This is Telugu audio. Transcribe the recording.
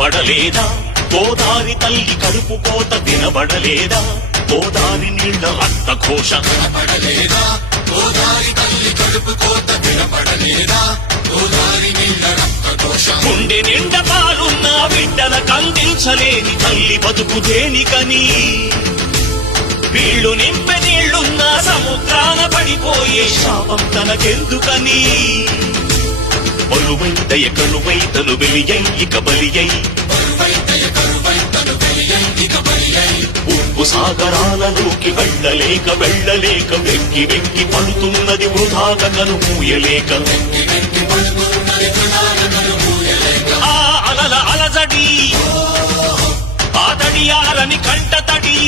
వినబడలేదా? గోదారి తల్లి కడుపు కోత వినబడలేదా? గోదారి నీళ్ళ రక్త ఘోష పడలేదా గోదారి తల్లి కడుపు కోత వినపడలేదా గోదారి నీళ్ళ రక్త దోషం గుండె నిండ పాలున్న బిడ్డల కందించలేని తల్లి బతుకు దేనికని వీళ్ళు నింపె నీళ్ళున్న సముద్రాన పడిపోయే శాపం తనకెందుకని? கருவை தய கருவை தனு வெளியை இக பலியை కరువైతయ కరువైతను ఉప్పు సాగరాలలోకి వెళ్ళలేక వెళ్ళలేక వెక్కి వెక్కి పడుతున్నది వృధాగా కను మూయలేక. ఆ అలల అలజడి ఆ తడియారని తడి కంట తడి